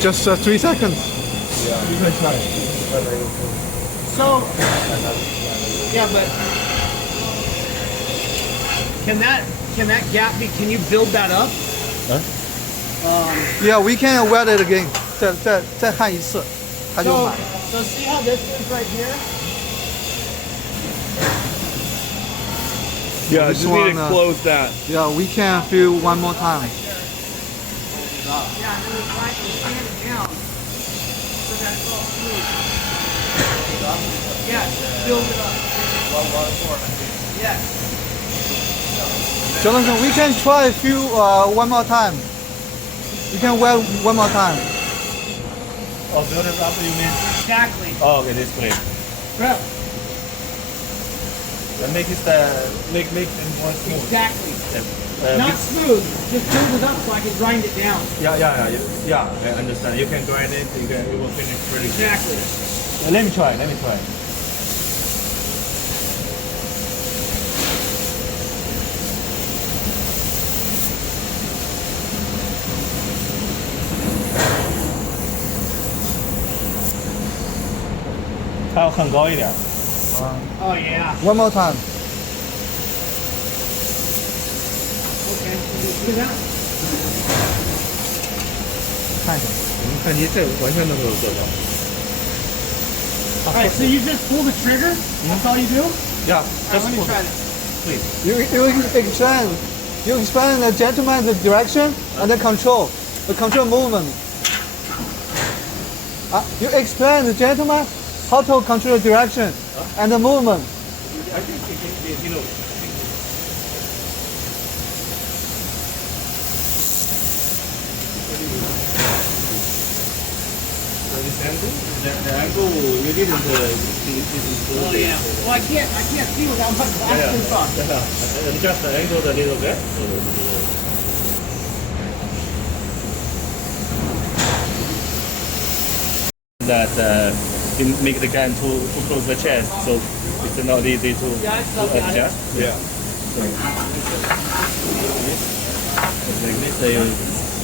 Just 3 seconds. Yeah, you can try. So, yeah, but can that gap be? Can you build that up? Yeah, we can weld it again. 再焊一次，它就满。So see how this is right here? Yeah, This just need to one, close that. Yeah, we can fill one more time. Yeah, and then we sand it down so that it's all smooth. Yes, build it up. Yes. Jonathan, we can try fill one more time. We can weld one more time. Oh, build it up, you mean? Exactly. Oh, okay, this way. Bro, Make it more smooth. exactly. Not Not smooth. Just build it up so I can grind it down. Yeah, I understand. You can grind it, you will finish pretty quick. Exactly. Let me try. 它要很高一点。Oh yeah. One more time. Okay. Can you see that? 看一下。看你这完全能够做到。All right. So you just pull the trigger. That's all you do. Yeah, All right, let me try this. please. You expand the gentleman's direction and the control movement. You explain the gentleman how to control the direction and the movement. I think you know. This angle, the angle you didn't Oh yeah. Well, I can't see without my glasses on. Just angle a little bit. That didn't make the gun too close the chest, so it's not easy to adjust. Yeah. Like this,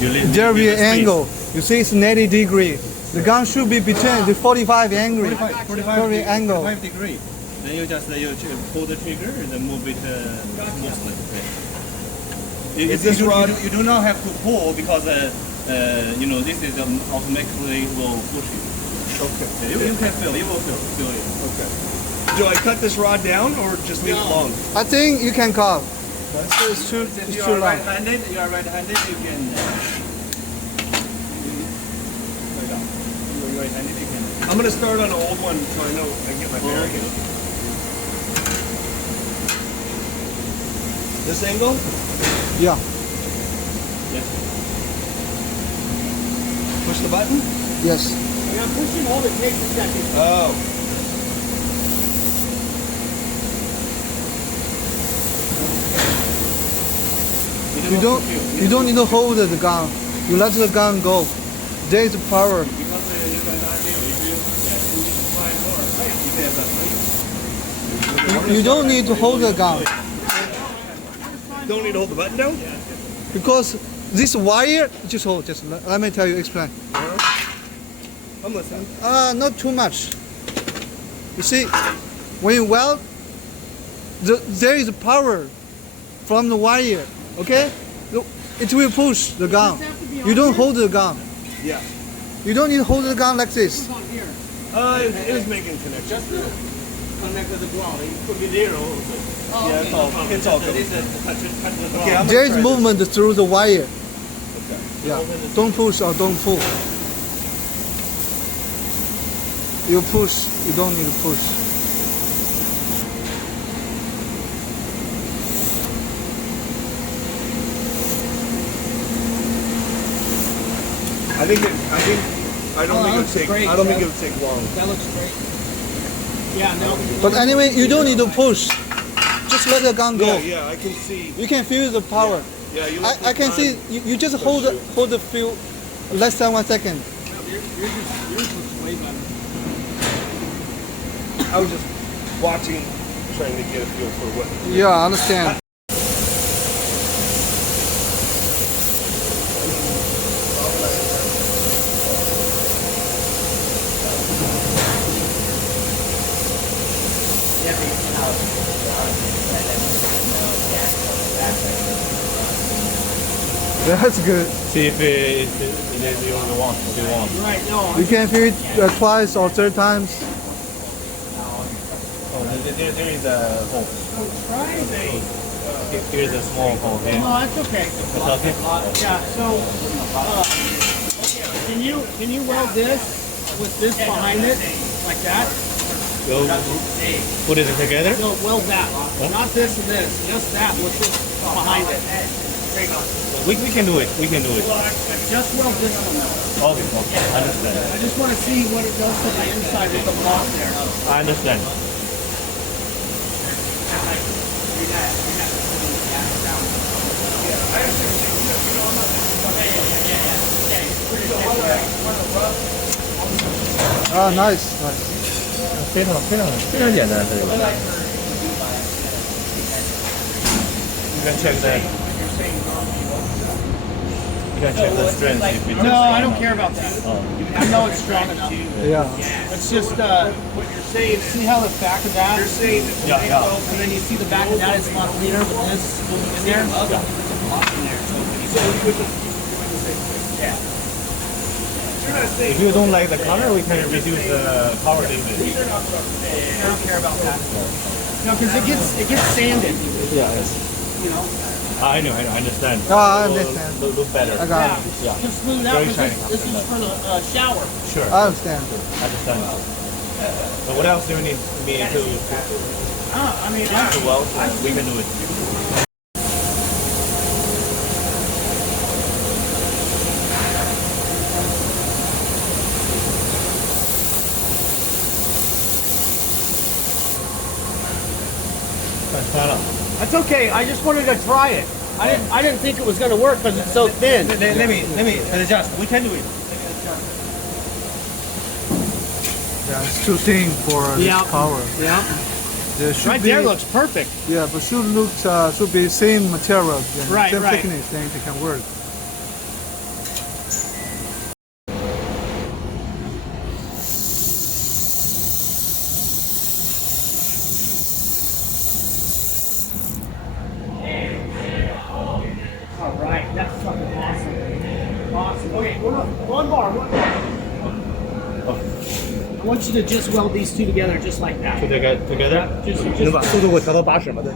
you leave. There will be an space. angle. You see it's 90 degree. The gun should be between the 45 angle. 45 angle. 45 degree. Then you just pull the trigger and then move it smoothly. Is this rod? You do not have to pull because you know this is automatically will push you. Okay. You can feel. You will feel it. Okay. Do I cut this rod down or just leave it long? I think you can cut. It's too If you long. are right-handed, you can. You're right-handed, you can. I'm gonna start on an old one so I know I can get my bearing. This angle? Yeah. Yes. Push the button? Yes. When I'm pushing hold, it takes a second. Oh. You don't need to hold the gun. You let the gun go. There is power. Because you can argue if you find more, You don't need to hold the gun Don't need to hold the button down? because this wire. Just hold. Just let me tell you. Explain. I'm listening. Not too much. You see, when you weld, there is power from the wire. Okay, it will push the gun. You don't hold the gun. Yeah. You don't need to hold the gun like this. It's on here. It was making connection. just connect to the ground. It could be zero. Oh, Yeah, okay. it's all It good. is touch the ground. Okay, I'm There gonna is try movement through the wire. Okay. Yeah. Don't push or don't pull. You push. You don't need to push. I don't think it'll take. great, I don't think Jeff. it'll take long. That looks great. Yeah, no. But anyway, you don't need to push. Just let the gun go. Yeah, I can see. You can feel the power. Yeah, you. I can see. You just hold the feel less than 1 second. Yours looks way better. I was just watching, trying to get a feel for what. Yeah, I understand. That's good. See if it is you want. What you want. Right, no. You can fill it twice or 3 times. Oh, there is a hole. Try. Here's a small hole here. No, that's okay. That's okay. Yeah, so can you weld this with this behind it like that? Go put it together. No, weld that. Not this and this, just that with this behind it. We can do it. We can do it. Just weld this one though. Okay. I understand. I just want to see what it does to the inside with the block there. I understand. Ah, nice, nice. 非常简单这个。You can check that. You can check the strength if it's. No, I don't care about that. Oh. I know it's strong enough. Yeah. It's just what you're saying. See how the back of that? You're saying Yeah. and then you see the back of that is not leaner with this in there. If you don't like the color, we can reduce the power limit. I don't care about that. No, because it gets sanded. Yeah. You know. I know. I understand. Oh, I understand. Look better. I got it. Yeah. Yeah. Just smooth out. Very This shiny. is for the shower. Sure. I understand. I understand. So what else do you need me to I mean, weld? We can do it. that's okay. I just wanted to try it. I didn't think it was going to work because it's so thin. Let me adjust. We can do it. Yeah, it's too thin for Yeah. this power. Yeah. There should Right be, there looks perfect. Yeah, but should be same material, Right, same right. thickness, then it can work. All right, that's fucking awesome. Awesome. Okay, one bar. I want you to just weld these two together just like that. Together? 就是把速度给我调到80吗？对。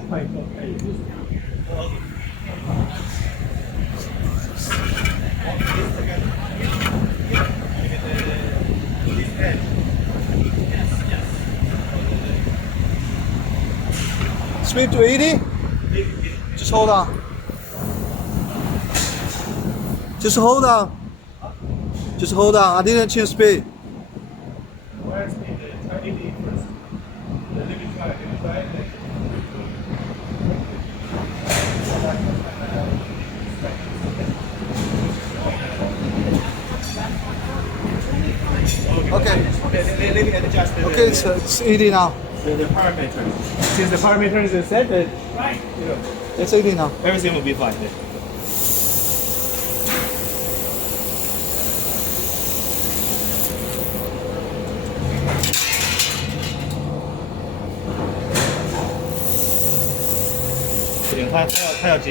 Speed to 80? Just hold on. Just hold on. Just hold on. I didn't change speed. Okay. Let me adjust the, Okay, it's 80 now. the parameter. Since the parameter is set, Right. you know, It's 80 now. everything will be fine. Yeah. 他要结。